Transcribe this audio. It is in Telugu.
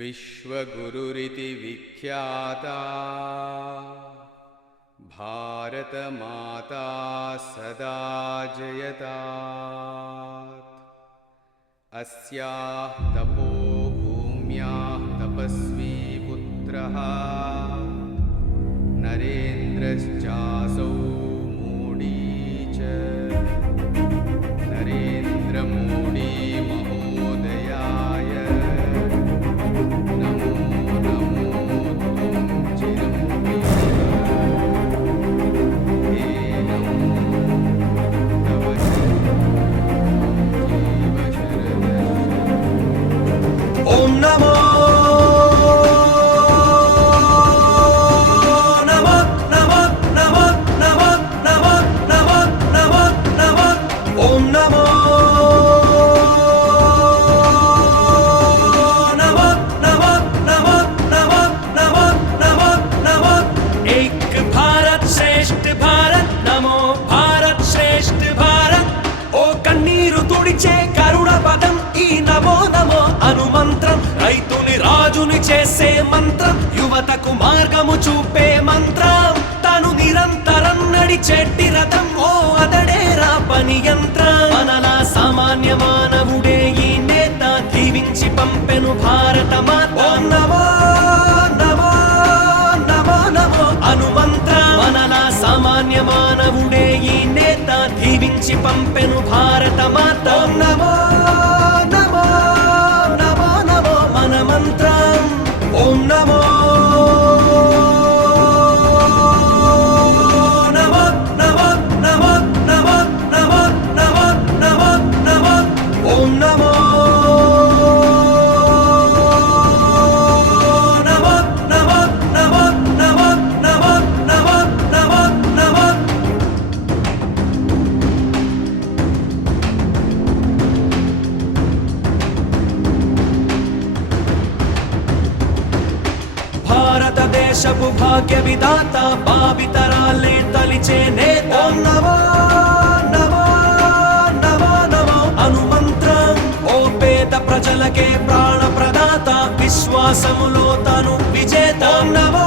विश्वगुरुरिति विख्याता भारतमाता सदा जयतात्। अस्याः तपोभूम्याः तपस्वी पुत्रः नरेन्द्रश्चासौ मोडी च। नरेन्द्र मोडी महोदयाय नमो नमो तुम हे नमो तव जीव शरद। ओम नमो రైతుని రాజుని చేసే మంత్రం, యువతకు మార్గము చూపే మంత్రం, తను నిరంతరం నడిచేటి రథం, ఓ అతడేరా పని యంత్రం. మనలా సామాన్య మానవుడే ఈ నేత, దీవించి పంపెను భారత మాత. ఓం నమో నమో నమో నమో హనుమంత్రం. మనలా సామాన్య మానవుడే ఈ నేత, దీవించి పంపెను భారత మాత. ఓం నమో మంత్రం. ఓం నమో నమో నమో నమో నమో నమో నమో నమో నమో ఓం నమో నమో నమో నమో నమో నమో నమో నమో నమో. భారతదేశపు భాగ్య విధాత, భావితరాలే తలిచే నేత. ఓం నమో నమో నమో నమో హనుమంత్రం. ఓ పేద ప్రజలకే ప్రాణ ప్రదాత, విశ్వాసములో తను విజేత. ఓం నమో